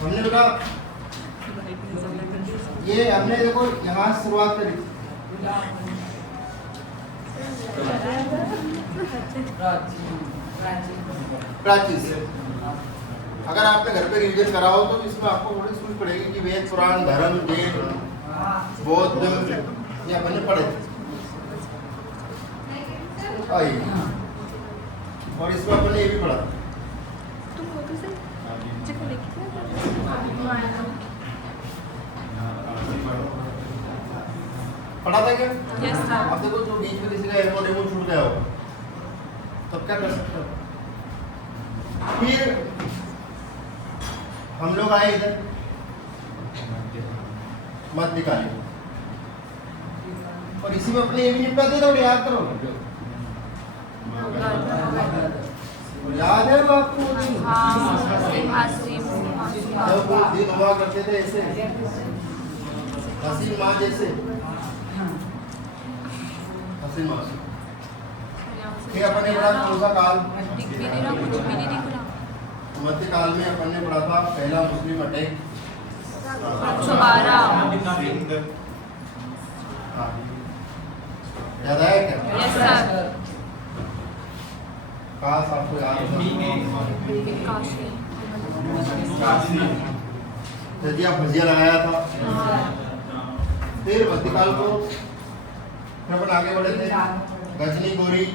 हमने बोला ये हमने देखो यहाँ शुरुआत करी प्राचीन से। अगर आपने घर पे रिविजन करा हो तो इसमें आपको थोड़ी समझ पड़ेगी कि वेद पुराण धर्म जैन बौद्ध ये अपने पढ़े थे। और इसमें अपने ये भी पढ़ा पढ़ा था क्या? Yes sir. अब देखो जो बीच में किसी का एल्बो डेमो छूट गया हो तब क्या कर सकते हो? फिर हम लोग आए इधर मध्यकालीन और इसी में अपने ये भी निपटा दे रहा हूँ, याद करो। याद है वो आपको जब वो दिन हुआ करते थे ऐसे हसीन माँ जैसे हसीन माँ। फिर अपन ने पढ़ा कौन सा काल? मध्यकाल में अपन ने पढ़ा था पहला मुस्लिम अटैक 812। याद आया क्या? Yes sir. काश आपको याद तजिया भजिया लगाया था। फिर मध्यकाल को फिर अपन आगे बढ़े थे गजनी गोरी,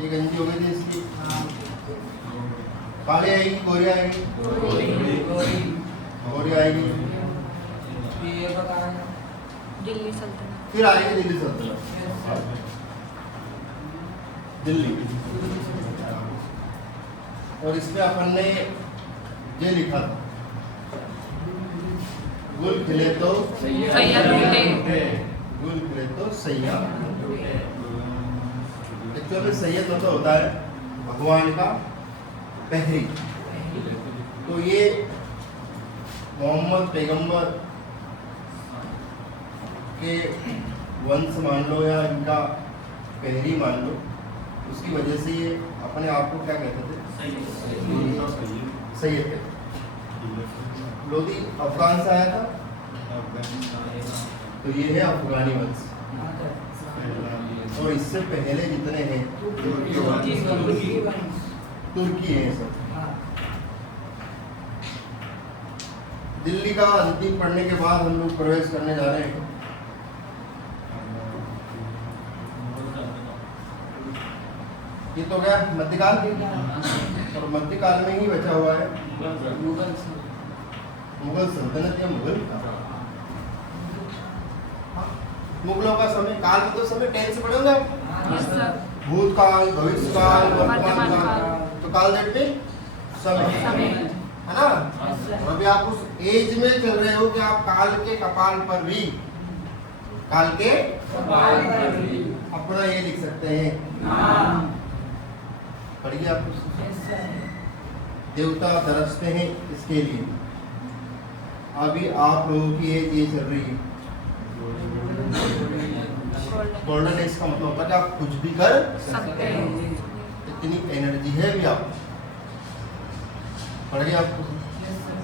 ये गंजी हो गई थी इसकी। काली आएगी गोरी आएगी गोरी आएगी। दिल्ली सल्तनत। फिर आएगी दिल्ली सल्तनत दिल्ली। और इसमें अपन ने ये लिखा था गुल खिले तो सैयद लूटे। गुल खिले तो सैयद। एक्चुअली सैयद मतलब होता है भगवान का पहरी। तो ये मोहम्मद पैगंबर के वंश मान लो या इनका पहरी मान लो, उसकी वजह से ये अपने आप को क्या कहते थे? सैयद कहते। लोधी अफगान से आया था तो ये है अफगानी वंश। और इससे पहले जितने हैं तुर्की है सब। दिल्ली का अंतिम पढ़ने के बाद हम लोग प्रवेश करने जा रहे हैं ये तो गया मध्यकाल। और मध्यकाल में ही बचा हुआ है मुगल सल्तनत या मुगलों का समय। काल मतलब समय 10 से पढ़े होंगे आप। भूतकाल, भविष्यकाल, वर्तमान काल। तो काल दैट में समय है ना। और अभी आप उस एज में चल रहे हो कि आप काल के कपाल पर भी अपना ये लिख सकते हैं। पढ़िए आप। देवता तरसते हैं इसके लिए। अभी आप लोगों की एज ये चल रही है गोल्डन एज का मतलब होता है कि आप कुछ भी कर सकते हैं। इतनी एनर्जी है भी आप। पढ़िए आपको।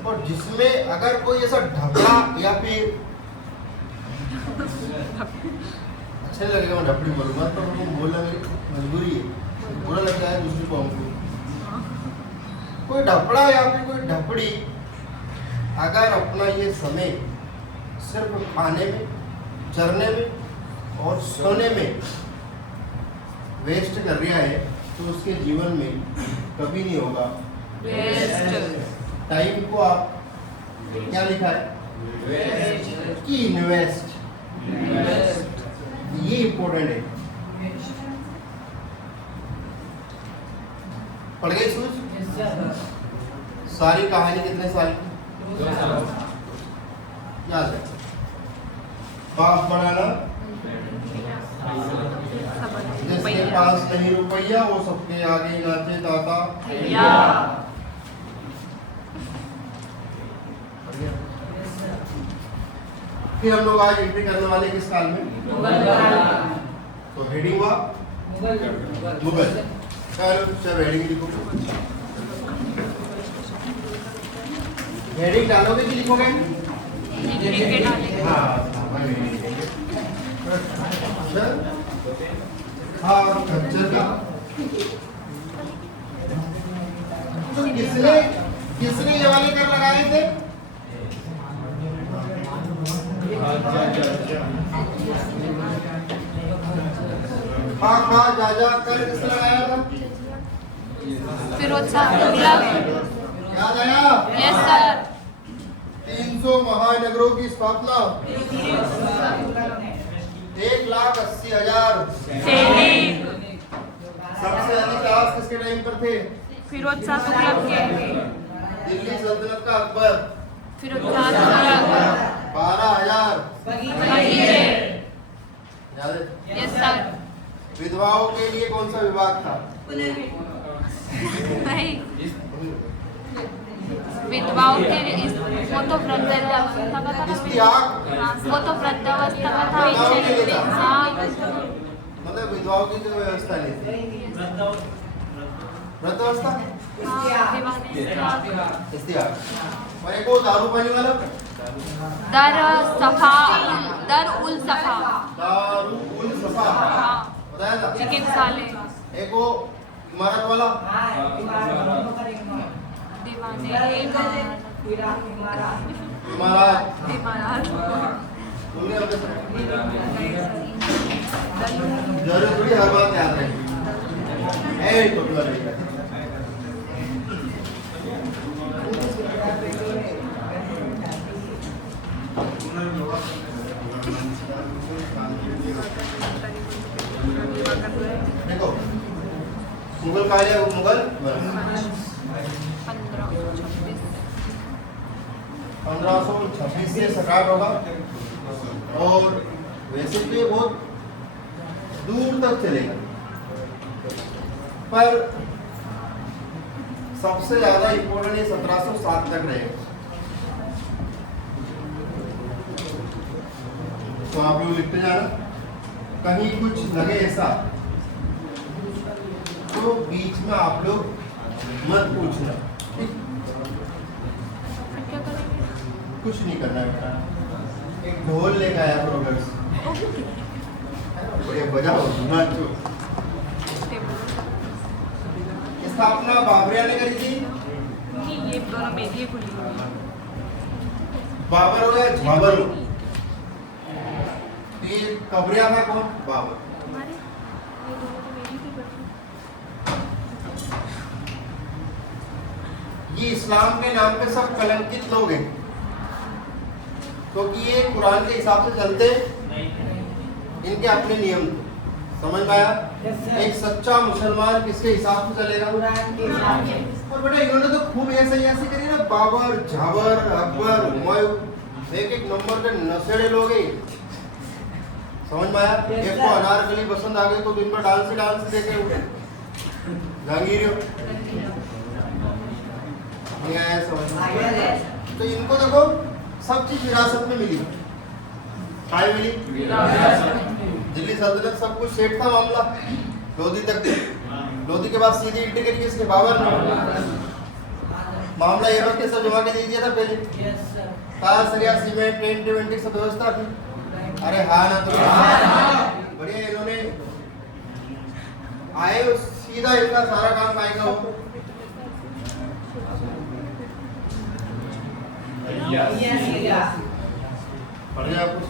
और जिसमें अगर कोई ऐसा ढपड़ा या फिर अच्छा लगेगा मैं ढपड़ी बोलूंगा तो बोलना मेरी मजबूरी है, बुरा लगता है दूसरे को हमको। कोई ढपड़ा या फिर कोई ढपड़ी अगर अपना ये समय सिर्फ खाने में, चरने में और सोने में वेस्ट कर रहा है तो उसके जीवन में कभी नहीं होगा टाइम को आप क्या लिखा है कि इन्वेस्ट। ये इम्पोर्टेंट है। पढ़ गई सूझ? सारी कहानी कितने साल की? 2 साल। याद है। बाप बनाना जिसके पास नहीं रुपया वो सबके आगे नाचे दाता। फिर हम लोग आज एंट्री करने वाले किस काल में? तो हेडिंग हुआ मुगल। चलो हेडिंग लिखो। हेडिंग डालोगे कि लिखोगे? लिख के डालेंगे। हाँ हाँ खच्चर का तो किसने ये वाले कर लगाए थे? हाँ हाँ जा कर किसने लगाया था? फिरोज शाह तुगलक। याद आया? Yes sir. 300 महानगरों की स्थापना 1,80,000। सबसे अधिक राज किसके टाइम पर थे? फिरोज शाह तुगलक के। दिल्ली सल्तनत का अकबर फिरोज शाह तुगलक। 12,000। याद है? Yes sir. विधवाओं के लिए कौन सा विभाग था? नहीं, विधवाओं के वो तो वृद्धावस्था का था ना। इस्तियाक। हाँ, वो तो वृद्धावस्था का था। विधवाओं के लिए था। हाँ, मतलब विधवाओं की कोई व्यवस्था नहीं थी। वृद्धावस्था इस्तियाक। और एक वो दारू पानी वाला दर उल सफा। दारू उल सफा हाँ, बताया था। चिकित्सालय। एक वो इमारत वाला दीवाने इमारत जरूर थोड़ी हर बात याद रहे तो देखो मुगल काल या मुगल 1526 से स्टार्ट होगा और वैसे तो ये बहुत दूर तक चलेगा पर सबसे ज्यादा इम्पोर्टेंट ये 1707 तक रहेगा। तो आप लोग लिखते जाना, कहीं कुछ लगे ऐसा तो बीच में आप लोग मत पूछना, कुछ नहीं करना है बेटा। एक ढोल लेकर आया करो घर से, बढ़िया बजाओ नाचो। स्थापना बाबरिया ने करी थी। नहीं, ये दोनों मेरी ही खुली हुई है। बाबर हो या झाबर हो, तो ये कबरिया था कौन? बाबर। हमारे ये दोनों तो मेरी थी बची। ये इस्लाम के नाम पे सब कलंकित लोग हैं क्योंकि ये कुरान के हिसाब से चलते, इनके अपने नियम थे। समझ में आया? एक सच्चा मुसलमान किसके हिसाब से चलेगा? और बेटा इन्होंने तो खूब ऐसे करी ना, बाबर, झाबर, अकबर, हुमायूं, एक एक नंबर के नशेड़े लोग हैं। समझ में आया? एक को अनारकली पसंद आ गई तो दिन भर डांस देखे उठे जहांगीर नहीं आया समझ में। तो इनको देखो सब चीज विरासत में मिली। काय मिली? दिल्ली सल्तनत सब कुछ सेट था मामला लोधी तक। लोधी के बाद सीधी इंटीग्रेट किसके? बाबर ने। मामला यूरोप के सब जमा के दे दिया था पहले। तार सरिया सीमेंट टेंट वेंट सब व्यवस्था थी। अरे हाँ ना तो बढ़िया इन्होंने आए सीधा इनका सारा काम पाएगा वो। पढ़ जाए आपको?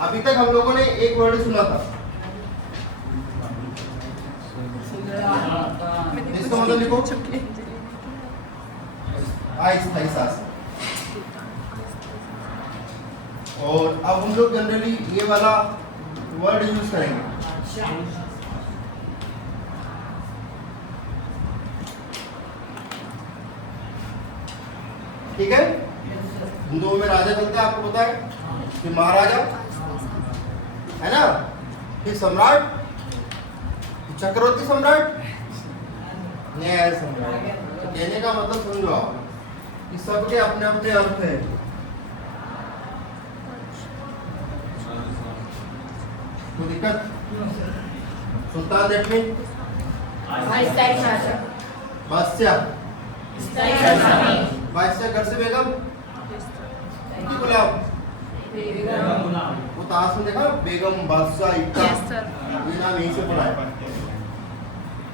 अभी तक हम लोगों ने एक वर्ड सुना था, इसका मतलब लिखो अस्थायी शासन। और अब हम लोग जनरली ये वाला वर्ड यूज करेंगे। ठीक है? हिंदुओं में राजा चलता है, आपको पता है कि महाराजा है ना, फिर सम्राट, चक्रवर्ती सम्राट, न्याय सम्राट। तो कहने का मतलब समझो आप कि सबके अपने अपने अर्थ हैं। कोई दिक्कत? सुल्तान देखने बादशाह बादशाह घर से बेगम की गुलाम। वो ताश में देखा बेगम बादशाह इक्का, Yes, sir. ये नाम यहीं से पढ़ा है।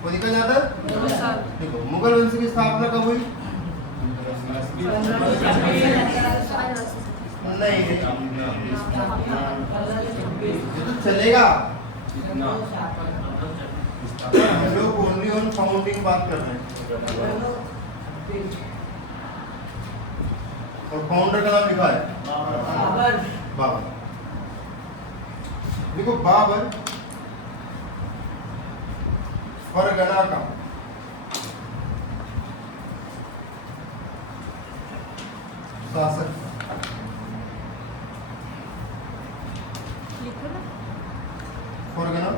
वो देखा जाता है। No, sir. देखो मुगल वंश की स्थापना कब हुई? नहीं ये तो चलेगा। हम लोग ओनली ऑन फाउंडिंग बात कर रहे हैं और फाउंडर का नाम लिखा है बाबर। देखो बाबर फरगना का शासक, लिखो ना। फरगना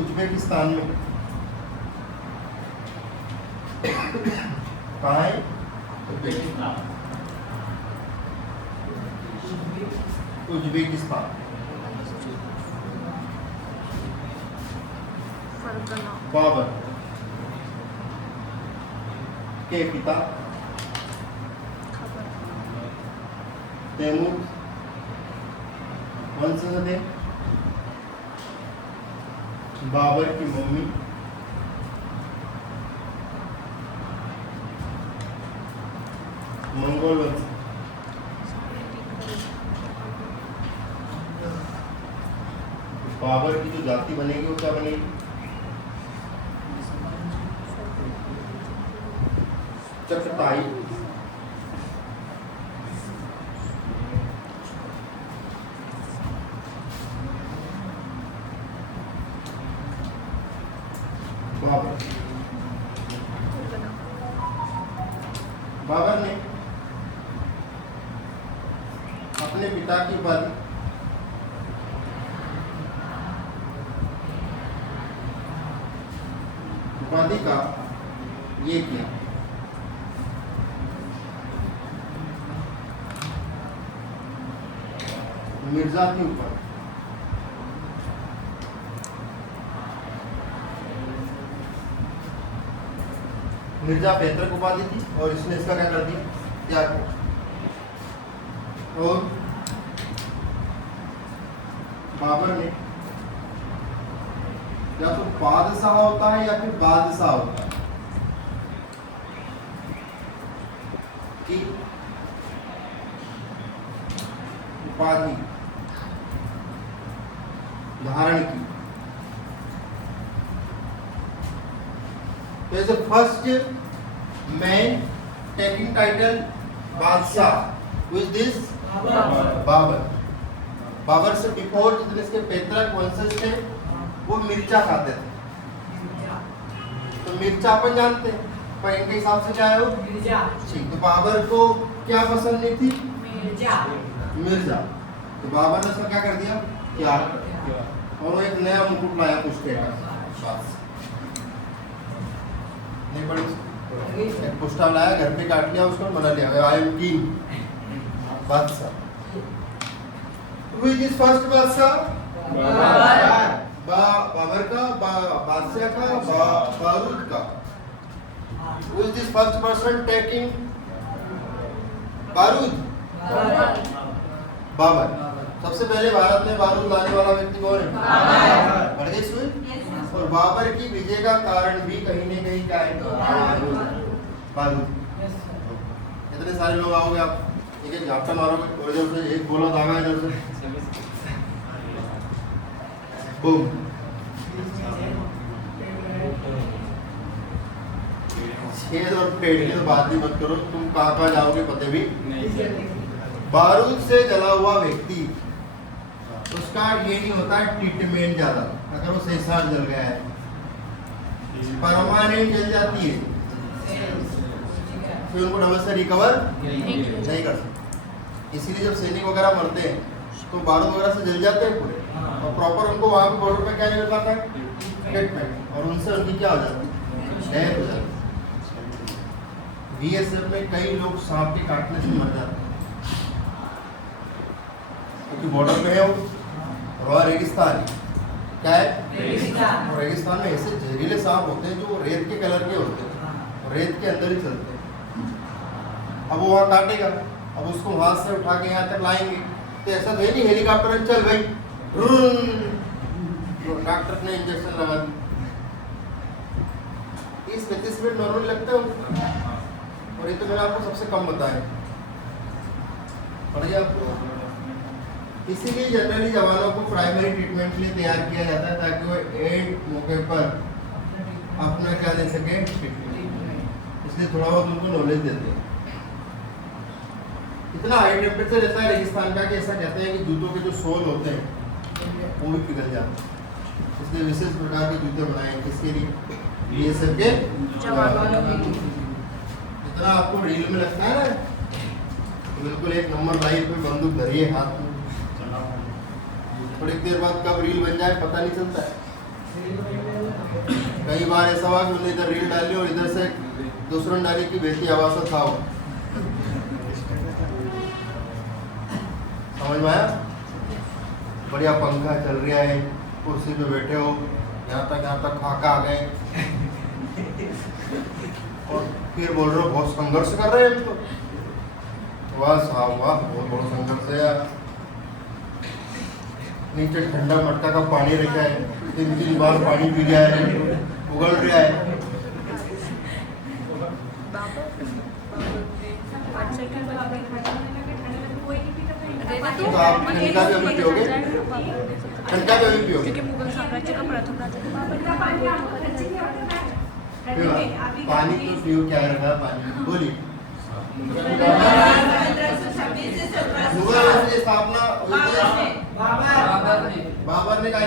उज्बेकिस्तान में कहाँ है? उज्बेकिस्तान। फरगना। बाबर के पिता खबर। तैमूर वंशज थे। बाबर की मम्मी मंगोल वंश। बाबर की जो जाति बनेगी वो क्या बनेगी? चगताई। बाबर फरगना। बाबर ने अपने पिता की उपाधि का ये किया। मिर्जा के ऊपर मिर्जा पैतृक उपाधि थी और इसने इसका क्या कर दिया? त्याग कर। और बाबर ने या तो बादशाह होता है या फिर बादशाह होता है कि उपाधि धारण की। तो is the first man taking title Badshah. Who is this? Babur. Babur से बिफोर जितने इसके पैतृक वंशज थे वो मिर्चा खाते थे। तो मिर्चा अपन जानते हैं, पर इनके हिसाब से क्या है वो? ठीक। तो बाबर को क्या पसंद नहीं थी? मिर्जा। तो बाबर ने उसका क्या कर दिया? त्याग कर दिया। और वो एक नया मुकुट लाया पुष्टे का। बस नहीं पड़ी एक पुष्टा लाया, घर पे काट लिया उसको, बना लिया आई एम किंग बादशाह। Which is first बादशाह? बाबर का, बादशाह का, बारूद का। Who is this first person taking बारूद? बाबर। सबसे पहले भारत में बारूद लाने वाला व्यक्ति कौन है? बर्गेश हुई। और बाबर की विजय का कारण भी कहीं न कहीं क्या है? बारूद। इतने सारे लोग आओगे आप, एक एक झपटा मारोगे और इधर से एक गोला दागा इधर से बूम। छेद और पेट की तो बात ही मत करो, तुम कहाँ जाओगे पते भी नहीं। बारूद से जला हुआ व्यक्ति उसका ये नहीं होता है ट्रीटमेंट ज्यादा, अगर वो सही साथ जल गया है परमानेंट जल जाती है फिर उनको डबल से रिकवर नहीं कर सकते। इसीलिए जब सैनिक वगैरह मरते हैं तो बारूद वगैरह से जल जाते हैं पूरे, और प्रॉपर उनको वहाँ पे बॉर्डर पे क्या नहीं मिल पाता है? ट्रीटमेंट, और उनसे उनकी क्या हो जाती है? डेथ हो जाती है। बीएसएफ में कई लोग सांप के काटने से मर जाते हैं क्योंकि बॉर्डर पे है वो, और रेगिस्तान क्या है? और रेगिस्तान में ऐसे जहरीले सांप होते हैं जो रेत के कलर के होते हैं, और रेत के अंदर ही चलते हैं। अब वो वहाँ काटेगा, अब उसको हाथ से उठा के यहाँ तक लाएंगे, तो ऐसा तो है नहीं हेलीकॉप्टर में चल भाई तो डॉक्टर ने इंजेक्शन लगा दी, 30-35 मिनट नॉर्मल लगता है उनको। और ये तो मैंने आपको सबसे कम बताया, पड़ गया आपको। इसीलिए जनरली जवानों को प्राइमरी ट्रीटमेंट के लिए तैयार किया जाता है ताकि वो एड मौके पर अपना क्या दे सके ट्रीटमेंट, इसलिए थोड़ा बहुत उनको नॉलेज देते हैं। इतना हाई टेम्परेचर रहता है रेगिस्तान का कि ऐसा कहते हैं कि जूतों के जो सोल होते हैं वो भी पिघल जाते हैं, इसलिए विशेष प्रकार के जूते बनाए हैं। किसके लिए? बीएसएफ के जवानों के लिए। इतना आपको रील में लगता है ना, तो बिल्कुल एक नंबर लाइफ में बंदूक धरिए हाथ में, थोड़ी देर बाद कब रील बन जाए पता नहीं चलता है। कई बार ऐसा हुआ कि मैंने इधर रील डाली और इधर से दूसरों डाली की बेहती आवाज था वो, समझ में आया? बढ़िया पंखा चल रहा है, कुर्सी पे बैठे हो, यहाँ तक खाका आ गए और फिर बोल रहे हो बहुत संघर्ष कर रहे हैं हम तो। वाह साहब वाह, बहुत संघर्ष है यार। नीचे ठंडा मटका का पानी रखा है, 3-3 बार पानी पी गया है, उगल रहा है। तो आप ठंडा भी अभी पियोगे? ठंडा भी अभी पियोगे? क्योंकि मुगल साम्राज्य का प्रथम राजा पानी तो पियो, क्या रखा पानी बोलिए। मुगल की स्थापना बाबर ने कहा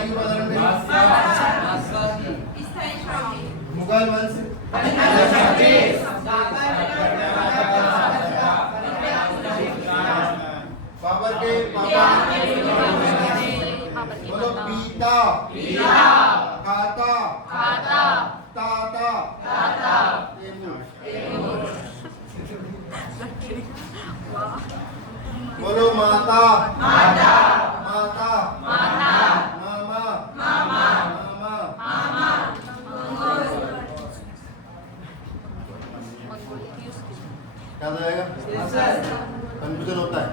मुगल वंश बाबर के पापा बोलो पीता खाता ताता बोलो माता माता मामा याद आएगा? कंफ्यूजन होता है,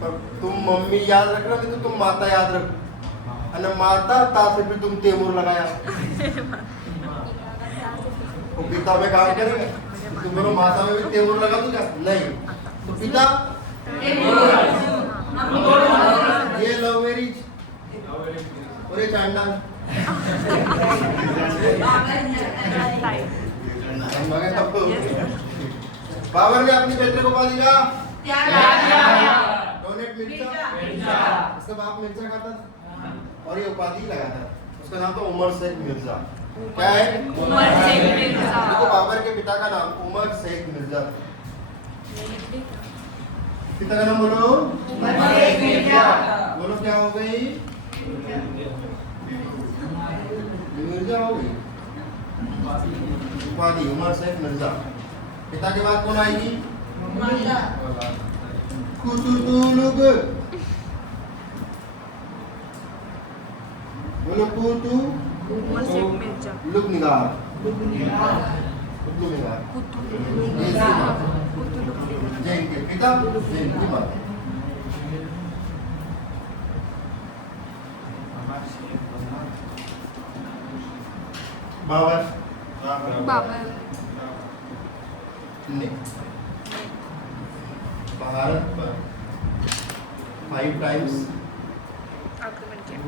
पर तुम मम्मी याद रखना, नहीं तो तुम माता याद रखो। अरे माता ता से भी तुम तेमूर लगाया, वो पिता में काम करेगा, तुम बोलो माता में भी तेमूर लगा दूंगा? नहीं, तो पिता ये लव मैरिज और ये चांडाल। बाबर ने अपने बेटे को उपाधि दिया डोनेट मिर्जा, इसका बाप मिर्जा खाता था और ये उपाधि लगा था, उसका नाम था उमर शेख मिर्जा। क्या है? उमर शेख मिर्जा। देखो बाबर के पिता का नाम उमर शेख मिर्जा, पिता का नाम बोलो उमर शेख मिर्जा। बोलो क्या हो गई? मिर्जा हो गई, उपाधि उमर शेख मिर्जा। पिता के बाद कौन आएगी? कुतुबुलुग, बोलो कुतु उमर शेख मिर्जा। लुगनिगार, जैन के पिता, जैन की माता। बाबर ने भारत पर 5 टाइम्स आक्रमण किया,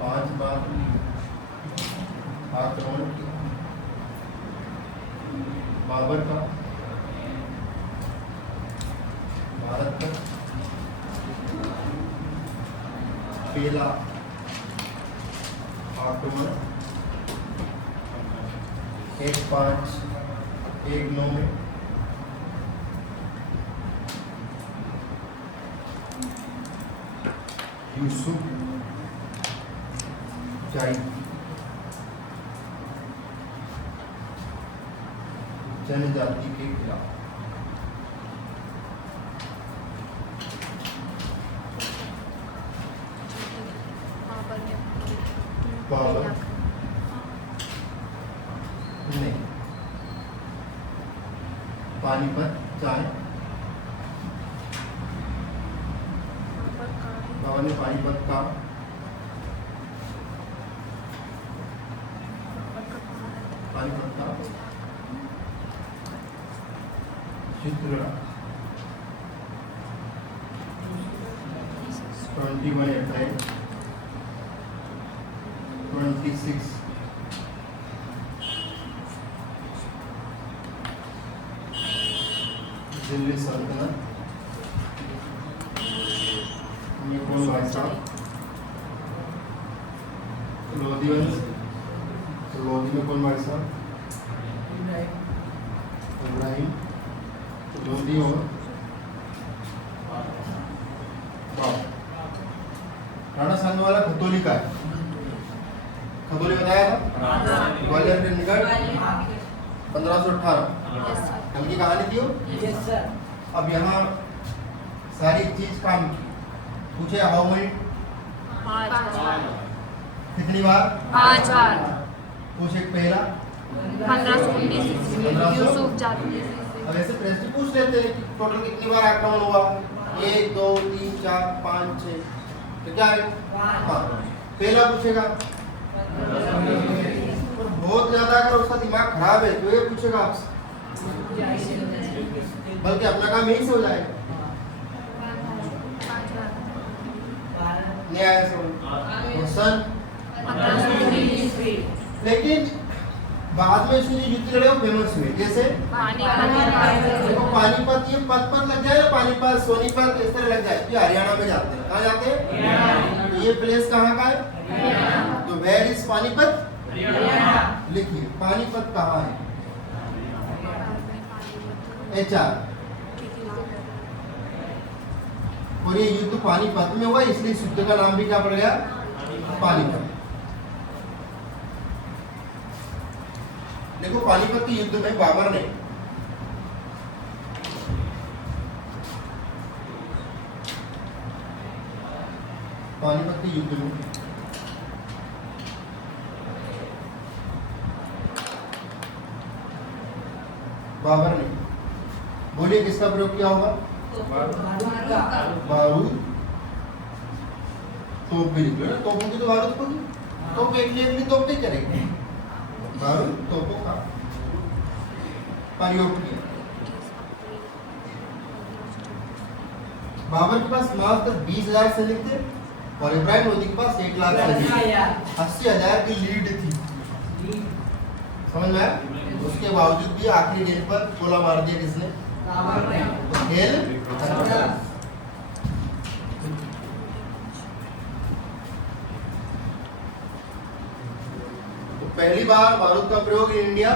5 बार आक्रमण किया। बाबर का भारत पर पहला आक्रमण 1519 में यूसुफ जाई जनजाति के खिलाफ। बाबर ने नहीं। पानीपत चाय, बाबर ने पानीपत का युद्ध लड़ा। 21 अप्रैल 26 दिल्ली सल्तनत में कौन बादशाह? लोधी वंश। लोधी में कौन बादशाह? इब्राहिम। लोधी और राणा सांगवाला खतौली का है। खतौली बताया था ग्वालियर के निकट 1518 कल की कहानी थी वो। अब यहाँ सारी चीज काम पूछे हाउ मेनी, कितनी बार? 5 बार। पूछे पहला 1519 यूसुफ जादू। अब ऐसे प्रश्न पूछ लेते हैं कि टोटल कितनी बार आक्रमण हुआ? 1 2 3 4 5 6, तो क्या है? 5। पहला पूछेगा और बहुत ज्यादा अगर उसका दिमाग खराब है तो ये पूछेगा आपसे, बल्कि अपना काम यही से हो जाएगा। न्याय सन। लेकिन बाद में इसने जो युद्ध लड़े वो फेमस हुए, जैसे देखो पानीपत, ये पद लग जाए ना, पानीपत सोनीपत इस तरह लग जाए, ये हरियाणा में जाते हैं। कहाँ जाते हैं? तो ये प्लेस कहाँ का है? तो वेयर इज पानीपत? लिखिए पानीपत कहाँ है? HR। और ये युद्ध पानीपत में हुआ, इसलिए इस युद्ध का नाम भी क्या पड़ गया? पानीपत। देखो पानीपत के युद्ध में बाबर ने पानीपत के युद्ध में बाबर ने, बोलिए किसका प्रयोग किया होगा? बारूद। तोप भी निकले ना, तोपों की तो बारूद होगी, तोप एक लिए तोप नहीं करेंगे, बारूद तोपों का प्रयोग किया। बाबर के पास मात्र 20,000 सैनिक थे और इब्राहिम लोधी के पास 1 लाख सैनिक, 80,000 की लीड थी। समझ में आया? उसके बावजूद भी आखिरी गेंद पर गोला मार दिया किसने? खेल। तो पहली बार बारूद का प्रयोग इन इंडिया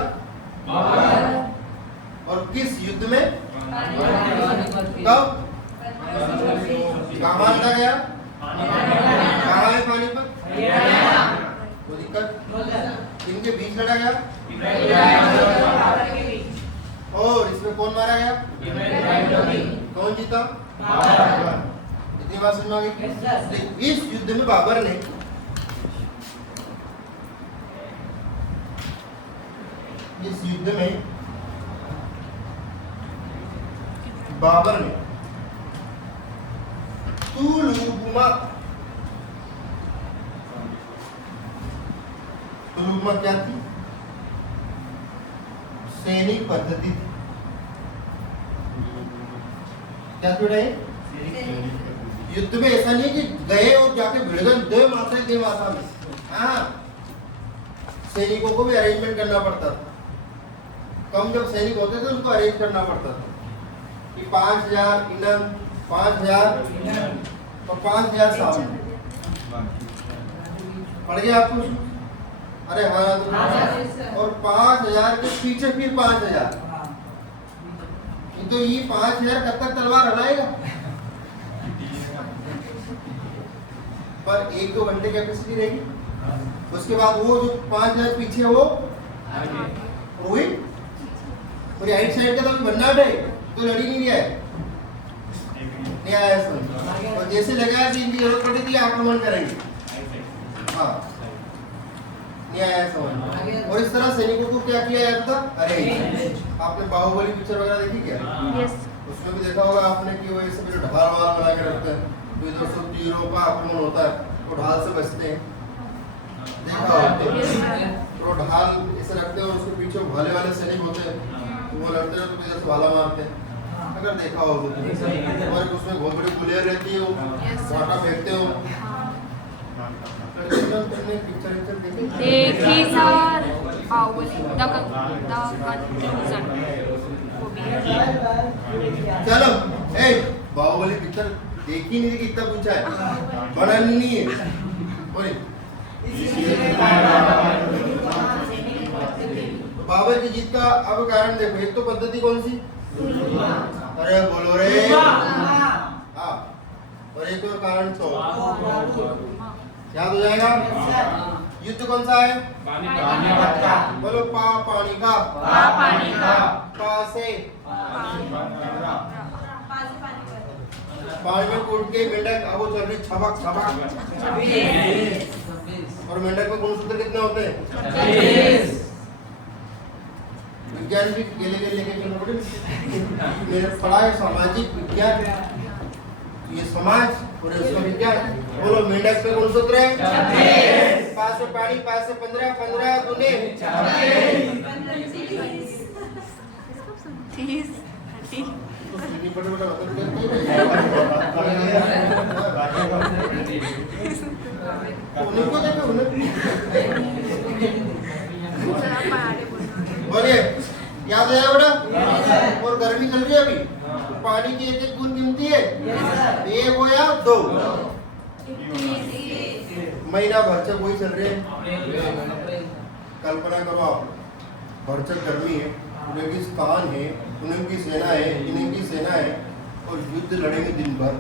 और किस युद्ध में? कब? कहाँ मारता गया? कहाँ है पानीपत? कोई दिक्कत? इनके बीच लड़ा गया और इसमें कौन मारा गया? कौन जीता? इतनी बात समझ में आ गई? इस युद्ध में बाबर ने तुलुगमा क्या थी? सैनिक पद्धति थी। क्या थी बेटा? युद्ध में ऐसा नहीं कि गए और जाके भिड़ गए दे माता में। हाँ, सैनिकों को भी अरेंजमेंट करना पड़ता था। कम जब सैनिक होते थे उनको अरेंज करना पड़ता था कि 5,000 इंधन, 5,000 और 5,000 सामने। पढ़ गया आपको? अरे हाँ। और 5,000 के पीछे फिर 5,000, तो ये 5,000 कब तक तलवार हलाएगा? पर 1-2 घंटे कैपेसिटी रहेगी। उसके बाद वो जो 5,000 पीछे वो हुई और राइट साइड का तो भन्नाट है, तो लड़ी नहीं है, नहीं आया समझ। और जैसे लगा कि इनकी जरूरत पड़ी थी आक्रमण करेंगे। हाँ, नहीं आया समझ में? और इस तरह सैनिकों को क्या किया जाता था? अरे आपने बाहुबली पिक्चर वगैरह देखी क्या? यस उसमें भी देखा होगा आपने कि वो ऐसे जो ढाल वाल बना के रखते हैं, तो इधर से तीरों का आक्रमण होता है, वो ढाल से बचते हैं। देखा होगा तो ढाल ऐसे रखते हैं और उसके पीछे भाले वाले सैनिक होते हैं, तो वो लड़ते हैं तो इधर से भाला मारते हैं। अगर देखा हो तो और उसमें बहुत बड़ी गुलेर रहती है, वो वाटा फेंकते हो। तुमने पिक्चर देखी? देखी सर बाहुबली द कंक्लूजन वो भी है। चलो ए बाहुबली पिक्चर देखी नहीं देखी, इतना पूछा है, बनानी नहीं है। बोले बाबर की जीत का अब कारण देखो, एक तो पद्धति कौन सी? अरे बोलो रे हाँ, और एक और कारण तो याद हो जाएगा। युद्ध कौन सा है? बोलो पानी का पा से पानी में कूद के मेंढक अब वो चल रही छबक छबक, और मेंढक में गुणसूत्र कितने होते हैं? विज्ञान भी गेले लेके चलना पड़े। मैंने पढ़ा है सामाजिक विज्ञान, ये समाज और इसका विज्ञान। बोलो मेंढक पे गुणसूत्र है 5 से पानी 5 से 15 15 दूने 30 उनको देखो बोलिए याद है बेटा? और गर्मी चल रही है अभी, तो पानी की एक एक बूंद गिनती है, एक हो या 2 महीना भरचक वही चल रहे हैं। कल्पना करो आप, भरचक गर्मी है, उनकी स्थान है, उनकी सेना है, इनकी सेना है, और युद्ध लड़ेंगे दिन भर।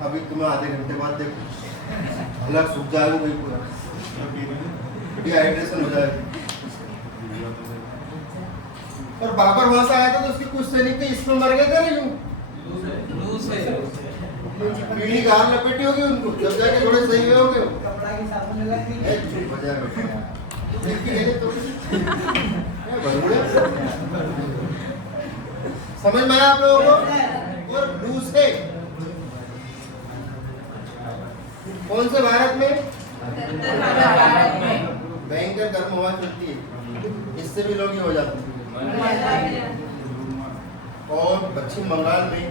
अभी तुम्हें आधे घंटे बाद देखो अलग सूख जाएगा वही पूरा, डिहाइड्रेशन हो जाएगा। और बाबर वहां से आया था तो उसके कुछ सैनिक थे इसमें मर गए थे नहीं, पीली गार लपेटी होगी उनको, जब जाके थोड़े सही हुए होंगे। समझ में आया आप लोगों को? और रूस है कौन से भारत में? भयंकर गर्म हवा चलती है, इससे भी लोग ये हो जाते हैं। और पश्चिम बंगाल में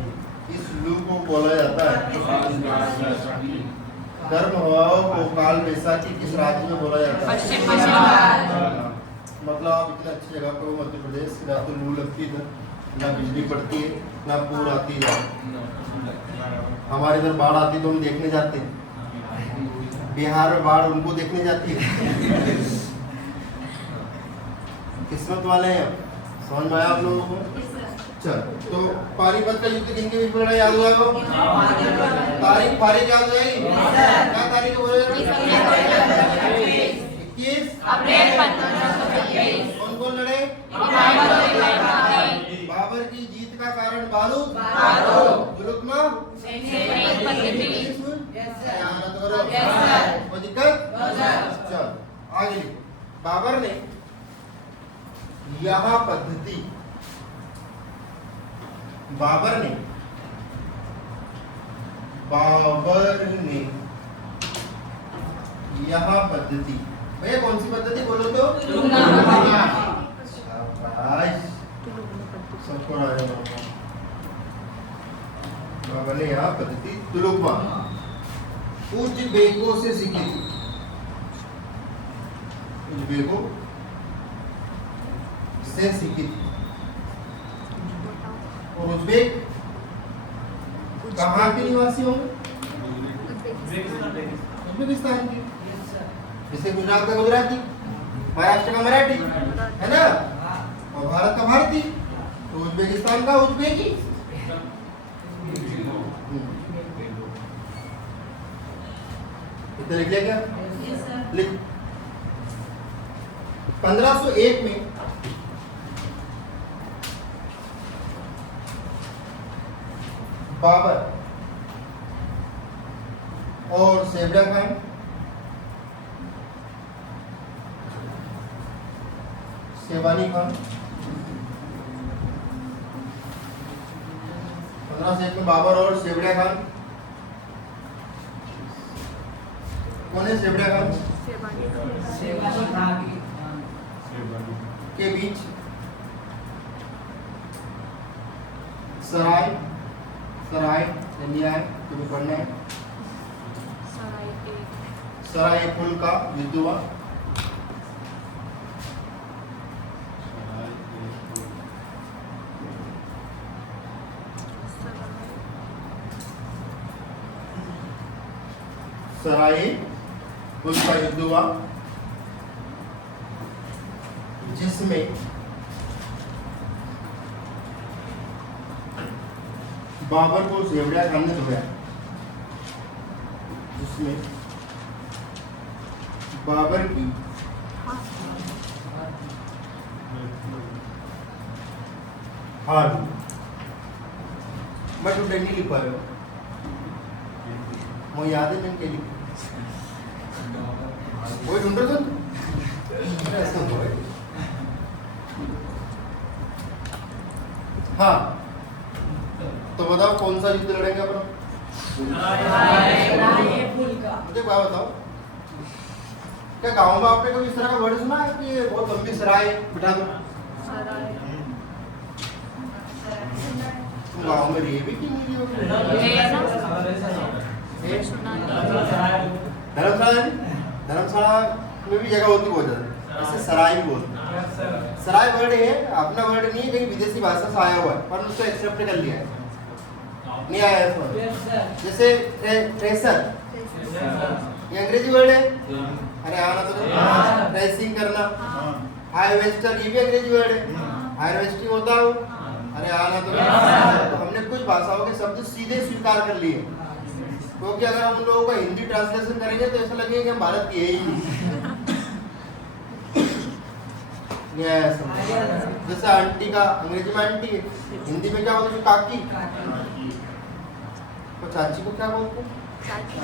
इस लू को बोला जाता है, गर्म हवाओं को काल बैसाखी किस राज्य में बोला जाता है? पश्चिम मतलब आप इतने अच्छी जगह पे हो मध्य प्रदेश, ना तो लू लगती है, ना बिजली पड़ती है, ना पूर आती है। हमारे इधर बाढ़ आती है तो हम देखने जाते हैं, बिहार में बाढ़ उनको देखने जाती है। किस्मत वाले हैं आप, समझ में आया आप लोगों को? चल तो पानीपत का युद्ध किनके बीच में याद हुआ आपको? तारीख याद हो जाएगी? क्या तारीख बोले? 21 अप्रैल 1526। कौन कौन लड़े? बाबर की जीत का कारण बारूद, जुल्फना, कोई दिक्कत? चल आगे बाबर ने यह पद्धति बाबर ने यह पद्धति, भैया कौन सी पद्धति बोलो तो? सबको बाबर ने यह पद्धति तुलुकमा उज़्बेकों से सीखी थी। उज़्बेकों से सीखी थी। और उज़्बेक कहाँ के निवासी होंगे? उज़्बेकिस्तान के। जैसे गुजरात का गुजराती, महाराष्ट्र का मराठी, है ना? और भारत का भारती, तो उज़्बेकिस्तान का उज़्बेकी। इतना लिख लिया क्या? लिख। 1501 में बाबर और सेबड़ा खान, शेबानी खान। 15 से 1 में बाबर और सेबड़ा खान। कौन है सेबड़ा खान? के बीच सराय, सराय इंडिया है, तुम्हें पढ़ना है। सराय कुल का विद्वा, सराय कुल का विद्वा जिसमें बाबर को सेवड़िया खान ने धोया, जिसमें बाबर की हाल, मैं तो नहीं लिख पा रहा हूँ, मुझे याद है मैंने क्या लिखा, वही ढूंढ रहे थे। हाँ, तो बताओ कौन सा युद्ध लड़ेंगे अपन? मुझे क्या बताओ, क्या गाँव में आपने कोई इस तरह का वर्ड सुना है कि बहुत लंबी सराय बिठा दो? तुम गाँव में रही भी क्यों नहीं हो? धर्मशाला, धर्मशाला में भी जगह होती बहुत ज्यादा, ऐसे सराय भी बोलते हैं। सराय वर्ड है, अपना वर्ड नहीं है, कहीं विदेशी भाषा से आया हुआ है, पर उसको एक्सेप्ट कर लिया है, नहीं आया है। जैसे ट्रेसर, ये अंग्रेजी वर्ड है, अरे आना तो ट्रेसिंग करना। हार्वेस्टर, ये भी अंग्रेजी वर्ड है, हार्वेस्टिंग होता है, अरे आना तो। हमने कुछ भाषाओं के शब्द सीधे स्वीकार कर लिए, क्योंकि अगर हम उन लोगों का हिंदी ट्रांसलेशन करेंगे तो ऐसा लगेगा कि हम भारत के ही नहीं। जैसे आंटी का अंग्रेजी में आंटी है, हिंदी में क्या बोलते हैं? काकी। तो चाची को क्या बोलते हैं? चाची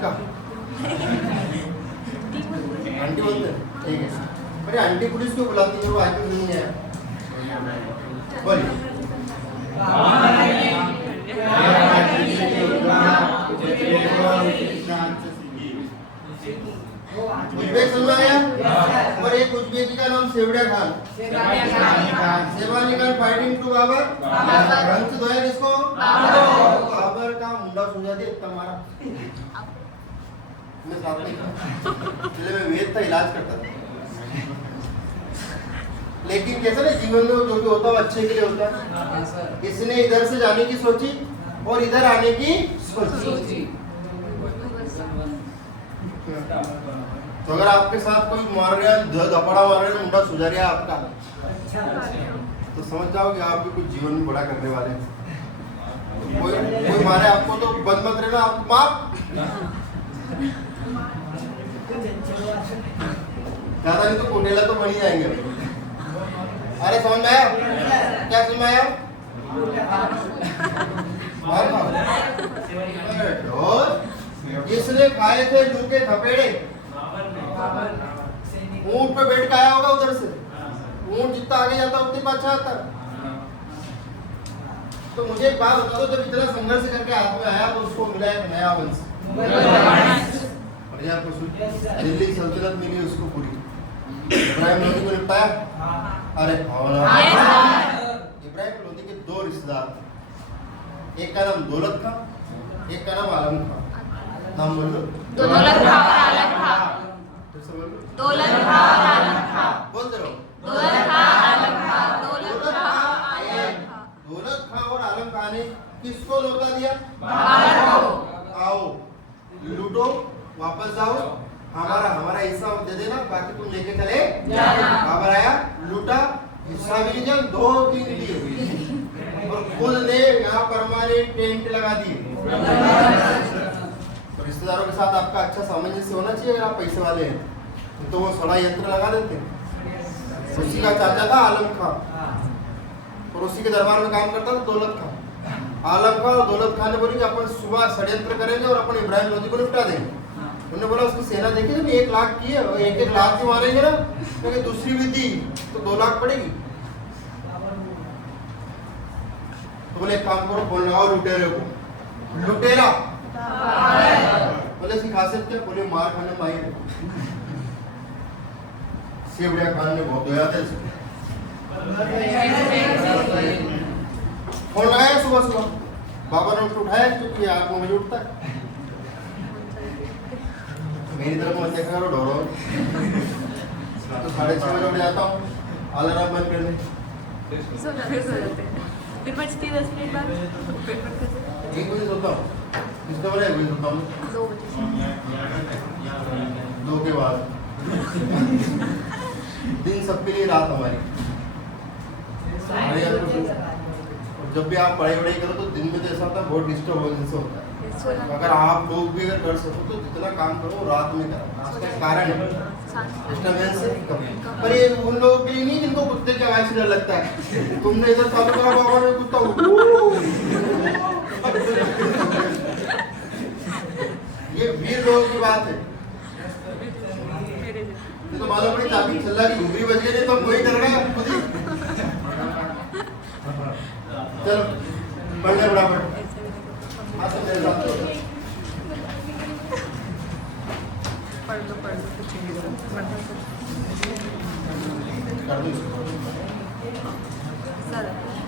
का आंटी बोलते हैं, ठीक है। अरे आंटी पुलिस क्यों बुलाती है? वो आज भी नहीं है, बोलिए। उज्बेक समझ आया? और एक उज्बेकी का नाम सेवड़िया खान, शेबानी खान फाइटिंग टू बाबर, रंग से धोया किसको? बाबर का मुंडा सूझा दे इतना मारा, मैं साथ नहीं था, इसलिए मैं वेद था, इलाज करता था। लेकिन कैसा ना, जीवन में जो भी होता है अच्छे के लिए होता है। इसने इधर से जाने की सोची और इधर आने की सोची। तो अगर आपके साथ कोई मार रहा है, धपड़ा मार रहा है, मुंडा सुझा रहा है आपका, तो समझ जाओ कि आप भी कुछ जीवन में बड़ा करने वाले हैं। कोई मारे आपको तो बंद मत रहना, आप मार ज्यादा नहीं तो कोटेला तो बन ही जाएंगे। अरे समझ में आया? क्या समझ में आया? जिसने खाए थे लूके थपेड़े, ऊंट पे बैठ के आया होगा उधर से, ऊंट जितना आगे जाता उतनी पाछा आता। तो मुझे एक बात बता दो, जब इतना संघर्ष करके हाथ में आया तो उसको मिला एक नया वंश, बढ़िया कुछ दिल्ली सल्तनत मिली उसको पूरी। इब्राहिम लोधी को निपटाया? अरे इब्राहिम लोधी के 2 रिश्तेदार, एक का नाम दौलत खां, एक का नाम आलम खां। नाम बोलो। दौलत खां और आलम खां। दौलत खां और आलम खां। बोलते रहो। दौलत खां आलम खां। दौलत खां आलम खां। दौलत खां और आलम खां ने किसको लौटा दिया? बाबर को। आओ लूटो, वापस जाओ, हमारा हिस्सा दे देना, बाकी तुम लेके चले जाना। बाबर आया, लूटा, हिस्सा भी नहीं दिया, 2-3 लिए और खुद ने यहाँ परमानेंट टेंट लगा दिए। तो रिश्तेदारों के साथ आपका अच्छा सामंजस्य होना चाहिए। अगर आप पैसे वाले हैं तो वो सड़ा यंत्र लगा देते। उसी का चाचा था आलम खां और उसी के दरबार में काम करता था दौलत खां। आलम खां और दौलत खान ने बोली कि अपन सुबह षड्यंत्र करेंगे और अपन इब्राहिम लोधी को निपटा देंगे। उन्होंने बोला उसकी सेना देखी जब 1 लाख की है, 1-1 लाख की मारेंगे ना, क्योंकि दूसरी भी दी तो 2 लाख पड़ेगी। तो बोले एक काम करो, फोन लगाओ लुटेरे को। लुटेरा बोले इसकी खासियत क्या? बोले मार खाने माहिर है। सेवड़िया खान ने बहुत धोया था इसको। फोन लगाया सुबह सुबह, बाबा ने उठाया क्योंकि 8 बजे उठता है। मेरी तरफ मत देखा करो डरो। तो 6:30 बजे उठ जाता हूँ अलार्म बंद करने। फिर बजती 10 मिनट बाद 1 बजे सोता हूँ। किसका बोला 1 बजे सोता हूँ? 2 बजे 2 के बाद। दिन सबके लिए रात हमारी। जब भी आप पढ़ाई वढ़ाई करो तो दिन में तो ऐसा होता है बहुत डिस्टर्बेंस होता है। अगर आप लोग भी अगर कर सको तो जितना काम करो रात में करो। उसका कारण है डिस्टर्बेंस से कम। पर ये उन लोगों के लिए नहीं जिनको कुत्ते की आवाज से डर लगता है। तुमने इधर चालू करा बाबा ने कुत्ता ये वीर लोगों की बात है। ये तो मालूम पड़ी चाबी छल्ला की घुघरी बज गई नहीं तो कोई डर गया खुद ही। चलो बढ़ ले बराबर। हाँ तो मेरे साथ पढ़ लो कुछ नहीं कर दो इसको। सर